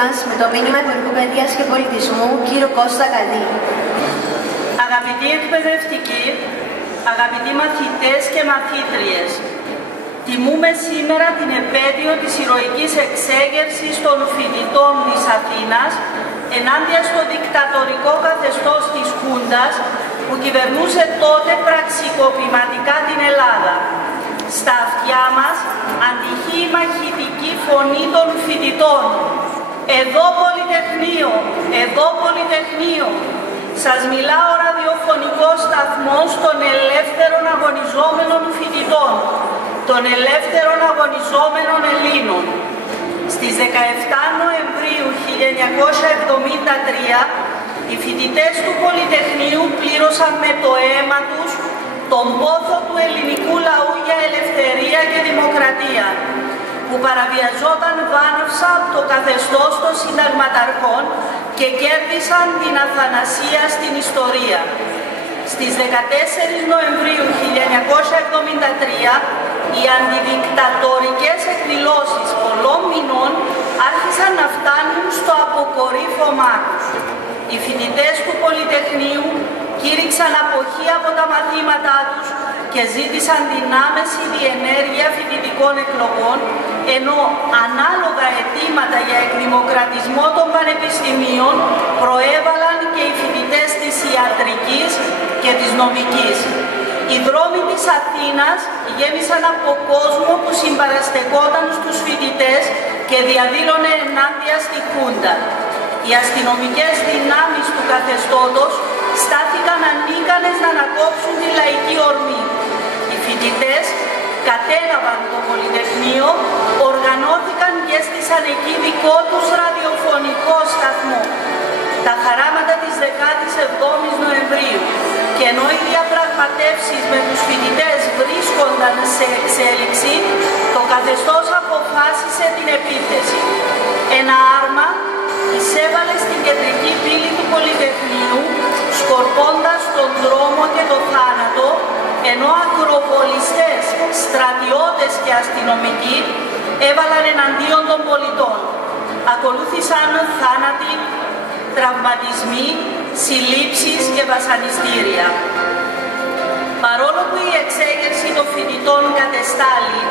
μας με το μήνυμα Υπουργού Παιδείας και Πολιτισμού, κύριο Κώστα Καδί. Αγαπητοί εκπαιδευτικοί, αγαπητοί μαθητές και μαθήτριες, τιμούμε σήμερα την επέτειο της ηρωικής εξέγερσης των φοιτητών της Αθήνας ενάντια στο δικτατορικό καθεστώς της Χούντας που κυβερνούσε τότε πραξικοπηματικά την Ελλάδα. Στα αυτιά μας αντυχεί η μαχητική φωνή των φοιτητών. Εδώ Πολυτεχνείο, εδώ Πολυτεχνείο. Σας μιλά ο ραδιοφωνικός σταθμός των ελεύθερων αγωνιζόμενων φοιτητών, των ελεύθερων αγωνιζόμενων Ελλήνων. Στις 17 Νοεμβρίου 1973, οι φοιτητές του Πολυτεχνείου πλήρωσαν με το αίμα τους τον πόθο του ελληνικού λαού για ελευθερία και δημοκρατία, που παραβιαζόταν βάναυσα από το καθεστώς των συνταγματαρχών και κέρδισαν την αθανασία στην ιστορία. Στις 14 Νοεμβρίου 1973, οι αντιδικτατορικές εκδηλώσεις πολλών μηνών άρχισαν να φτάνουν στο αποκορύφωμά τους. Οι φοιτητές του Πολυτεχνείου κήρυξαν αποχή από τα μαθήματά τους και ζήτησαν την άμεση διενέργεια φοιτητικών εκλογών, ενώ ανάλογα αιτήματα για εκδημοκρατισμό των πανεπιστημίων προέβαλαν και οι φοιτητές της ιατρικής και της νομικής. Οι δρόμοι της Αθήνας γέμισαν από κόσμο που συμπαραστεκόταν στους φοιτητές και διαδήλωνε ενάντια στη Χούντα. Οι αστυνομικές δυνάμεις του καθεστώτος στάθηκαν ανίκανες να ανακόψουν τη λαϊκή ορμή. Οι φοιτητές κατέλαβαν το Πολυτεχνείο, οργανώθηκαν και έστησαν εκεί δικό τους ραδιοφωνικό σταθμό. Τα χαράματα της 17ης Νοεμβρίου, και ενώ οι διαπραγματεύσεις με τους φοιτητές βρίσκονταν σε εξέλιξη, το καθεστώς αποφάσισε την επίθεση. Ένα άρμα εισέβαλε στην κεντρική πύλη του Πολυτεχνείου, σκορπώντας τον δρόμο και το θάνατο, ενώ ακροβολιστές, στρατιώτες και αστυνομικοί έβαλαν εναντίον των πολιτών. Ακολούθησαν θάνατοι, τραυματισμοί, συλλήψεις και βασανιστήρια. Παρόλο που η εξέγερση των φοιτητών κατεστάλλει,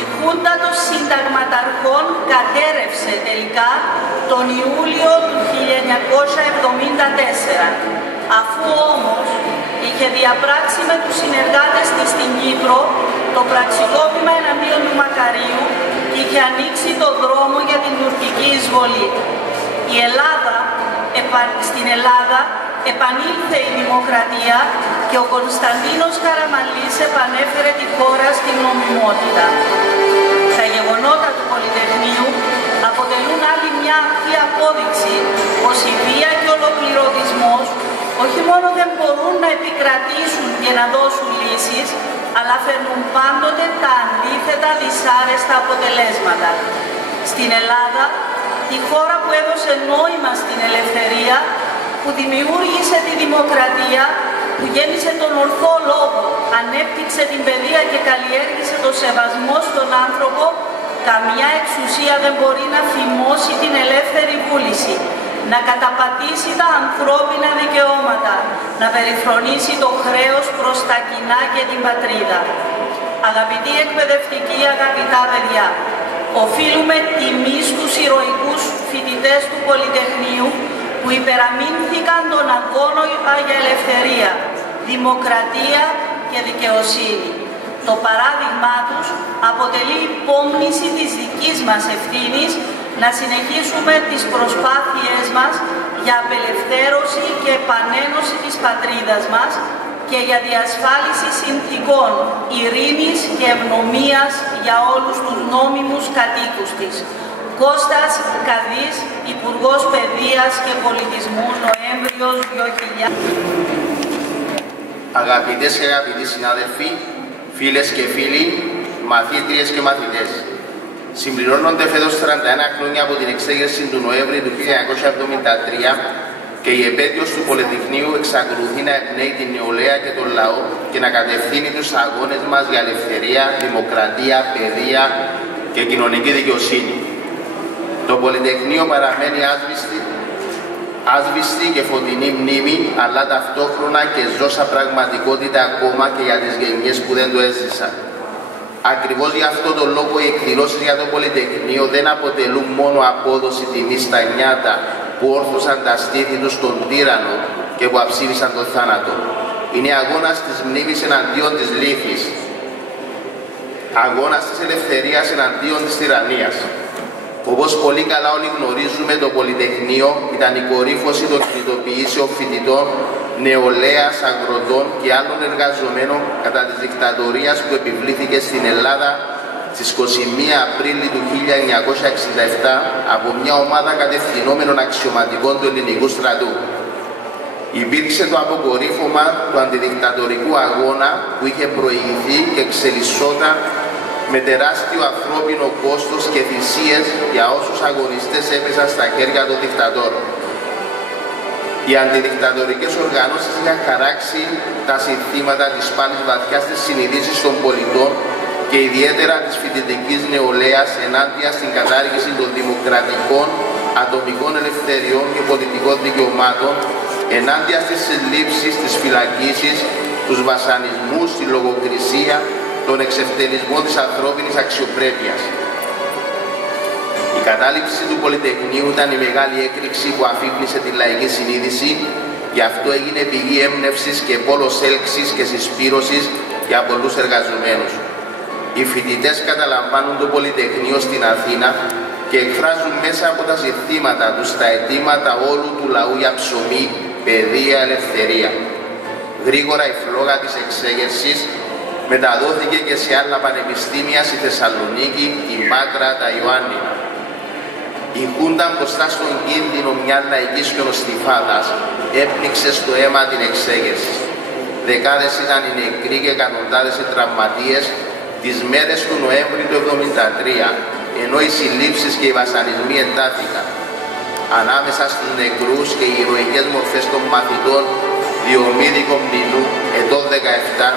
η Χούντα των συνταγματαρχών κατέρευσε τελικά τον Ιούλιο του 1974. Αφού όμως είχε διαπράξει με τους συνεργάτες της στην Κύπρο το πραξικόπημα εναντίον του Μακαρίου και είχε ανοίξει το δρόμο για την τουρκική εισβολή. Στην Ελλάδα επανήλθε η δημοκρατία και ο Κωνσταντίνος Καραμανλής επανέφερε τη χώρα στην νομιμότητα. Τα γεγονότα του Πολυτεχνείου αποτελούν άλλη μια αμφή απόδειξη πως η βία και ο ολοκληρωτισμός όχι μόνο δεν μπορούν να επικρατήσουν και να δώσουν λύσεις, αλλά φέρνουν πάντοτε τα αντίθετα δυσάρεστα αποτελέσματα. Στην Ελλάδα, τη χώρα που έδωσε νόημα στην ελευθερία, που δημιούργησε τη δημοκρατία, που γέννησε τον ορθό λόγο, ανέπτυξε την παιδεία και καλλιέργησε το σεβασμό στον άνθρωπο, καμιά εξουσία δεν μπορεί να φημώσει την ελεύθερη βούληση, να καταπατήσει τα ανθρώπινα δικαιώματα, να περιφρονήσει το χρέος προς τα κοινά και την πατρίδα. Αγαπητοί εκπαιδευτικοί, αγαπητά παιδιά, οφείλουμε τιμή στους ηρωικούς φοιτητές του Πολυτεχνείου που υπεραμείνθηκαν τον αγώνα για ελευθερία, δημοκρατία και δικαιοσύνη. Το παράδειγμά τους αποτελεί υπόμνηση της δικής μας ευθύνης να συνεχίσουμε τις προσπάθειές μας για απελευθέρωση και επανένωση της πατρίδας μας και για διασφάλιση συνθηκών ειρήνης και ευνομίας για όλους τους νόμιμους κατοίκους της. Κώστας Καδής, Υπουργός Παιδείας και Πολιτισμού, Νοέμβριος 2000. Αγαπητές και αγαπητοί συνάδελφοι, φίλες και φίλοι, μαθήτριες και μαθητές, συμπληρώνονται φέτος 41 χρόνια από την εξέγερση του Νοέμβρη του 1973 και η επέτειος του Πολυτεχνείου εξακολουθεί να εμπνέει την νεολαία και τον λαό και να κατευθύνει τους αγώνες μας για ελευθερία, δημοκρατία, παιδεία και κοινωνική δικαιοσύνη. Το Πολυτεχνείο παραμένει άσβηστη και φωτεινή μνήμη, αλλά ταυτόχρονα και ζώσα πραγματικότητα ακόμα και για τις γενιές που δεν το έζησαν. Ακριβώς γι' αυτό τον λόγο οι εκδηλώσεις για το Πολυτεχνείο δεν αποτελούν μόνο απόδοση τιμής στα νιάτα που όρθωσαν τα στήθη τους στον τύραννο και που αψήφισαν τον θάνατο. Είναι αγώνας της μνήμης εναντίον της λύθης, αγώνας της ελευθερίας εναντίον της τυραννίας. Όπως πολύ καλά όλοι γνωρίζουμε, το Πολυτεχνείο ήταν η κορύφωση των κινητοποιήσεων φοιτητών, νεολαίας, αγροτών και άλλων εργαζομένων κατά της δικτατορίας που επιβλήθηκε στην Ελλάδα στις 21 Απρίλη του 1967 από μια ομάδα κατευθυνόμενων αξιωματικών του ελληνικού στρατού. Υπήρξε το αποκορύφωμα του αντιδικτατορικού αγώνα που είχε προηγηθεί και εξελισσόταν με τεράστιο ανθρώπινο κόστος και θυσίες για όσους αγωνιστές έπεσαν στα χέρια των δικτατόρων. Οι αντιδικτατορικές οργανώσεις είχαν χαράξει τα συνθήματα της πάλης βαθιάς της συνειδήσης των πολιτών και ιδιαίτερα της φοιτητικής νεολαίας ενάντια στην κατάργηση των δημοκρατικών, ατομικών ελευθεριών και πολιτικών δικαιωμάτων, ενάντια στις συλλήψεις, τις φυλακίσεις, τους βασανισμούς, τη λογοκρισία, τον εξευτελισμό της ανθρώπινης αξιοπρέπειας. Η κατάληψη του Πολυτεχνείου ήταν η μεγάλη έκρηξη που αφύπνισε τη λαϊκή συνείδηση, γι' αυτό έγινε πηγή έμπνευσης και πόλος έλξης και συσπήρωσης για πολλούς εργαζομένους. Οι φοιτητές καταλαμβάνουν το Πολυτεχνείο στην Αθήνα και εκφράζουν μέσα από τα συνθήματα τους τα αιτήματα όλου του λαού για ψωμί, παιδεία, ελευθερία. Γρήγορα η φλόγα της εξέγερσης μεταδόθηκε και σε άλλα πανεπιστήμια, στη Θεσσαλονίκη, η Πάτρα, τα Ιωάννινα. Η Χούντα μπροστά στον κίνδυνο μια λαϊκής χιονοστιφάδας έπνιξε στο αίμα την εξέγερση. Δεκάδες ήταν οι νεκροί και εκατοντάδες οι τραυματίες τις μέρες του Νοέμβρη του 1973, ενώ οι συλλήψεις και οι βασανισμοί εντάθηκαν. Ανάμεσα στους νεκρούς και οι ηρωικές μορφές των μαθητών Διομήδη Κομπνινού, ετών 17,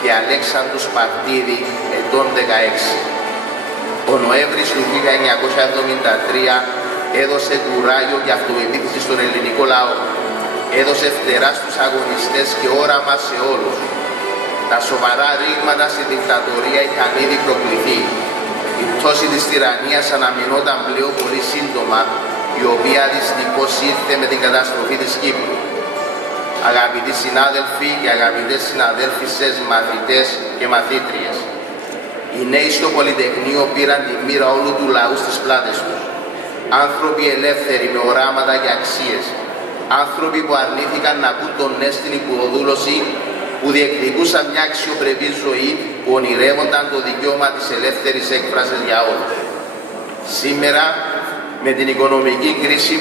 και Αλέξανδρου Σπαρτίδη, ετών 16. Ο Νοέμβρης του 1973 έδωσε κουράγιο και αυτοπεποίθηση στον ελληνικό λαό. Έδωσε φτερά στους αγωνιστές και όραμα σε όλους. Τα σοβαρά ρήγματα στη δικτατορία είχαν ήδη προκληθεί. Η πτώση της τυραννίας αναμενόταν πλέον πολύ σύντομα, η οποία δυστυχώς ήρθε με την καταστροφή της Κύπρου. Αγαπητοί συνάδελφοι και αγαπητές συναδέλφισσες, μαθητές και μαθήτριες, οι νέοι στο Πολυτεχνείο πήραν τη μοίρα όλου του λαού στις πλάτες τους. Άνθρωποι ελεύθεροι με οράματα και αξίες. Άνθρωποι που αρνήθηκαν να πούν τον ναι στην υποδούλωση, που διεκδικούσαν μια αξιοπρεπή ζωή, που ονειρεύονταν το δικαίωμα της ελεύθερης έκφρασης για όλους. Σήμερα, με την οικονομική κρίση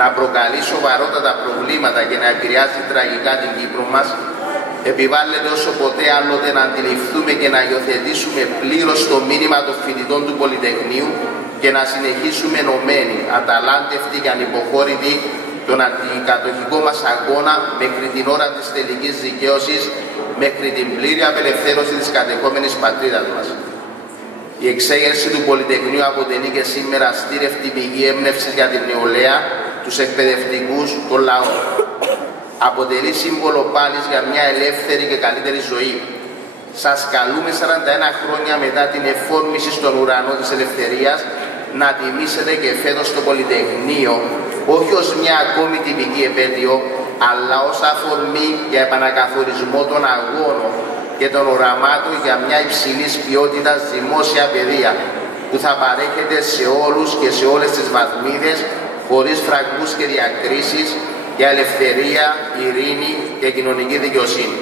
να προκαλεί σοβαρότατα προβλήματα και να επηρεάζει τραγικά την Κύπρο μας, επιβάλλεται όσο ποτέ άλλοτε να αντιληφθούμε και να υιοθετήσουμε πλήρως το μήνυμα των φοιτητών του Πολυτεχνείου και να συνεχίσουμε ενωμένοι, αταλάντευτοι και ανυποχώρητοι τον αντικατοχικό μας αγώνα μέχρι την ώρα της τελικής δικαίωσης, μέχρι την πλήρη απελευθέρωση της κατεχόμενης πατρίδας μας. Η εξέγερση του Πολυτεχνείου αποτελεί και σήμερα αστήρευτη πηγή έμπνευσης για την νεολαία, τους εκπαιδευτικούς, τον λαό. Αποτελεί σύμβολο πάλης για μια ελεύθερη και καλύτερη ζωή. Σας καλούμε 41 χρόνια μετά την εφόρμηση στον ουρανό της ελευθερίας να τιμήσετε και φέτος το Πολυτεχνείο, όχι ως μια ακόμη τυπική επέτειο, αλλά ως αφορμή για επανακαθορισμό των αγώνων και των οραμάτων για μια υψηλής ποιότητας δημόσια παιδεία που θα παρέχεται σε όλους και σε όλες τις βαθμίδες, χωρίς φραγμούς και διακρίσεις, για ελευθερία, ειρήνη και κοινωνική δικαιοσύνη.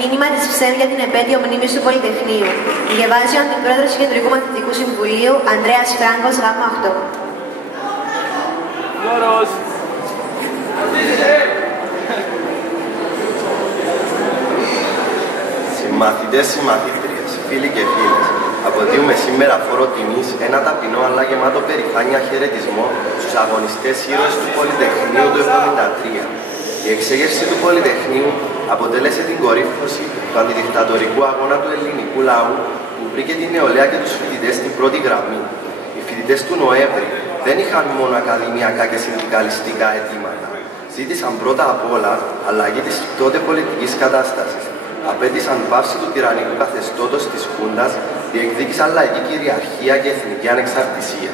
Μήνυμα της ΨΕΜ για την επέτειο μνήμης του Πολυτεχνείου. Διαβάζει ο Αντιπρόεδρος του Κεντρικού Μαθητικού Συμβουλίου, Ανδρέας Φράγκος, γάμα 8. Συμμαθητές, συμμαθήτριες, φίλοι και φίλες, αποδίδουμε σήμερα φόρο τιμής ένα ταπεινό αλλά γεμάτο περηφάνεια χαιρετισμό στους αγωνιστές ήρωες του Πολυτεχνείου του 1973. Η εξέγερση του Πολυτεχνείου αποτέλεσε την κορύφωση του αντιδικτατορικού αγώνα του ελληνικού λαού που βρήκε την νεολαία και τους φοιτητές στην πρώτη γραμμή. Οι φοιτητές του Νοέμβρη δεν είχαν μόνο ακαδημιακά και συνδικαλιστικά αιτήματα. Ζήτησαν πρώτα απ' όλα αλλαγή της τότε πολιτικής κατάστασης. Απέτησαν πάυση του τυραννικού καθεστώτος της Χούντας, διεκδίκησαν λαϊκή κυριαρχία και εθνική ανεξαρτησία.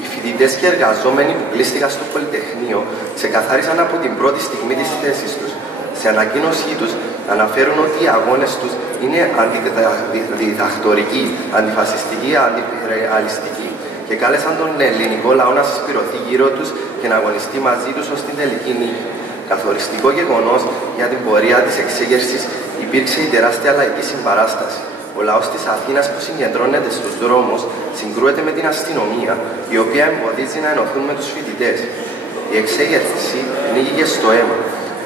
Οι φοιτητές και εργαζόμενοι που κλείστηκαν στο Πολυτεχνείο ξεκαθάρισαν από την πρώτη στιγμή τις θέσεις τους. Σε ανακοίνωσή τους αναφέρουν ότι οι αγώνες τους είναι αντιδιδακτορικοί, αντιφασιστικοί, αντιπεριαλιστικοί και κάλεσαν τον ελληνικό λαό να συσπηρωθεί γύρω τους και να αγωνιστεί μαζί τους ως την τελική νίκη. Καθοριστικό γεγονός για την πορεία της εξέγερσης υπήρξε η τεράστια λαϊκή συμπαράσταση. Ο λαός της Αθήνας που συγκεντρώνεται στους δρόμους συγκρούεται με την αστυνομία, η οποία εμποδίζει να ενωθούν με τους φοιτητές. Η εξέγερση νίκηκε στο αίμα.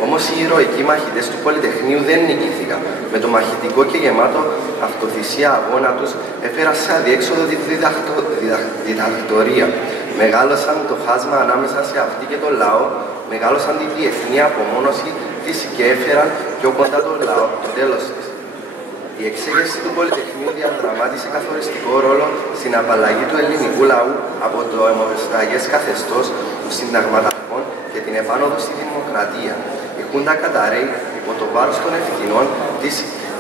Όμως οι ηρωικοί μαχητές του Πολυτεχνείου δεν νικήθηκαν. Με το μαχητικό και γεμάτο αυτοθυσία αγώνα τους έφεραν σε αδιέξοδο τη διδακτορία. Μεγάλωσαν το χάσμα ανάμεσα σε αυτή και τον λαό, μεγάλωσαν τη διεθνή απομόνωση της και έφεραν πιο κοντά τον λαό, το τέλος της. Η εξέγερση του Πολυτεχνείου διαδραμάτισε καθοριστικό ρόλο στην απαλλαγή του ελληνικού λαού από το αιμοσταγές καθεστώς των συνταγματαρχών και την επάνωδο στη δημοκρατία. Η Χούντα καταρρέει υπό το βάρος των ευθυνών της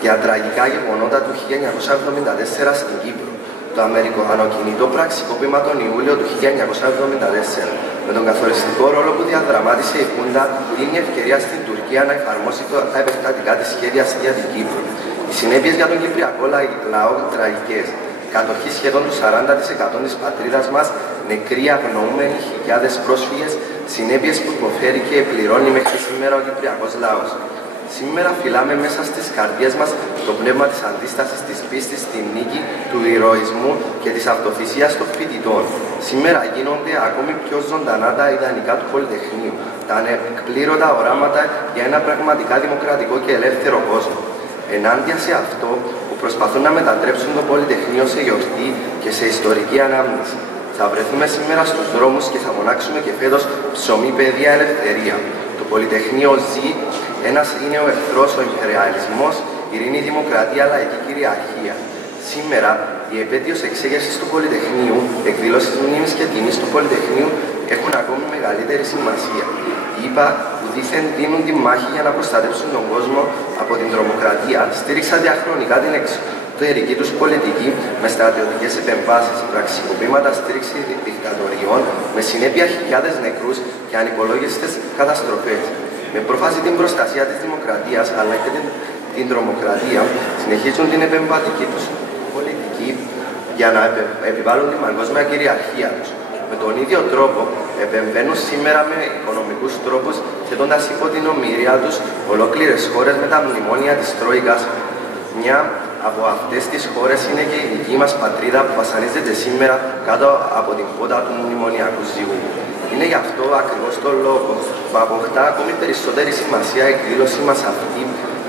για τραγικά γεγονότα του 1974 στην Κύπρο. Το αμερικανοκινητό πραξικόπημα τον Ιούλιο του 1974, με τον καθοριστικό ρόλο που διαδραμάτισε η Χούντα, δίνει ευκαιρία στην Τουρκία να εφαρμόσει τα επεκτατικά της σχέδια για την Κύπρο. Οι συνέπειες για τον κυπριακό λαό τραγικές. Κατοχή σχεδόν του 40% της πατρίδας μας, νεκροί αγνοούμενοι, χιλιάδες πρόσφυγες, συνέπειες που υποφέρει και πληρώνει μέχρι σήμερα ο κυπριακός λαός. Σήμερα φυλάμε μέσα στις καρδιές μας το πνεύμα της αντίστασης, της πίστης, την νίκη, του ηρωισμού και της αυτοθυσίας των φοιτητών. Σήμερα γίνονται ακόμη πιο ζωντανά τα ιδανικά του Πολυτεχνείου, τα ανεκπλήρωτα οράματα για ένα πραγματικά δημοκρατικό και ελεύθερο κόσμο. Ενάντια σε αυτό που προσπαθούν να μετατρέψουν το Πολυτεχνείο σε γιορτή και σε ιστορική ανάμνηση. Θα βρεθούμε σήμερα στους δρόμους και θα φωνάξουμε και φέτος ψωμί, παιδεία, ελευθερία. Το Πολυτεχνείο ζει, ένας είναι ο εχθρός, ο ιμπεριαλισμός, ειρήνη, δημοκρατία, λαϊκή κυριαρχία. Σήμερα, η επέτειος εξέγερσης του Πολυτεχνείου, εκδηλώσεις μνήμης και τιμής του Πολυτεχνείου έχουν ακόμη μεγαλύτερη σημασία. Οι ΗΠΑ που δήθεν δίνουν τη μάχη για να προστατεύσουν τον κόσμο από την τρομοκρατία, στήριξαν διαχρονικά την εξωτερική τους πολιτική με στρατιωτικές επεμβάσεις, πραξικοπήματα, στήριξη δικτατοριών, με συνέπεια χιλιάδες νεκρούς και ανυπολόγιστες καταστροφές. Με πρόφαση την προστασία της δημοκρατίας αλλά και την τρομοκρατία, συνεχίζουν την επεμβατική τους πολιτική για να επιβάλλουν την παγκόσμια κυριαρχία τους. Με τον ίδιο τρόπο επεμβαίνουν σήμερα με οικονομικούς τρόπους, θέτοντας υπό την ομοιρία τους ολόκληρες χώρες με τα μνημόνια της Τρόικας. Μια από αυτές τις χώρες είναι και η δική μας πατρίδα που βασανίζεται σήμερα κάτω από την πότα του μνημονιακού ζύγου. Είναι γι' αυτό ακριβώς τον λόγο που αποκτά ακόμη περισσότερη σημασία η εκδήλωσή μας αυτή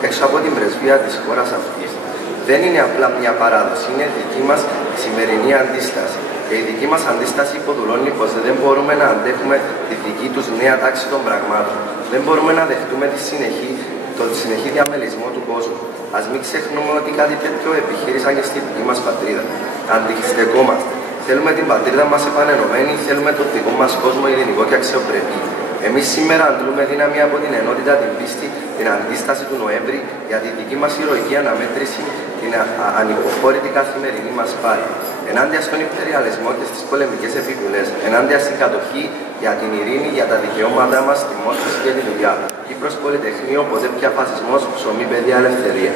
έξω από την πρεσβεία της χώρας αυτής. Δεν είναι απλά μια παράδοση, είναι δική μας σημερινή αντίσταση. Και η δική μας αντίσταση υποδουλώνει πως δεν μπορούμε να αντέχουμε τη δική τους νέα τάξη των πραγμάτων. Δεν μπορούμε να δεχτούμε τον συνεχή διαμελισμό του κόσμου. Ας μην ξεχνούμε ότι κάτι τέτοιο επιχείρησαν και στη δική μας πατρίδα. Αντιστεκόμαστε. Θέλουμε την πατρίδα μας επανενωμένη, θέλουμε τον δικό μας κόσμο ειρηνικό και αξιοπρεπή. Εμείς σήμερα αντλούμε δύναμη από την ενότητα, την πίστη, την αντίσταση του Νοέμβρη για τη δική μας ηρωική αναμέτρηση, την ανυποχώρητη καθημερινή μας πάλη. Ενάντια στον υπεριαλισμό και στις πολεμικές επιβουλές, ενάντια στην κατοχή για την ειρήνη, για τα δικαιώματά μας, τη μόρφωση και τη δουλειά. Κύπρος Πολυτεχνείο, ποτέ πια φασισμός, ψωμί, παιδεία, ελευθερία.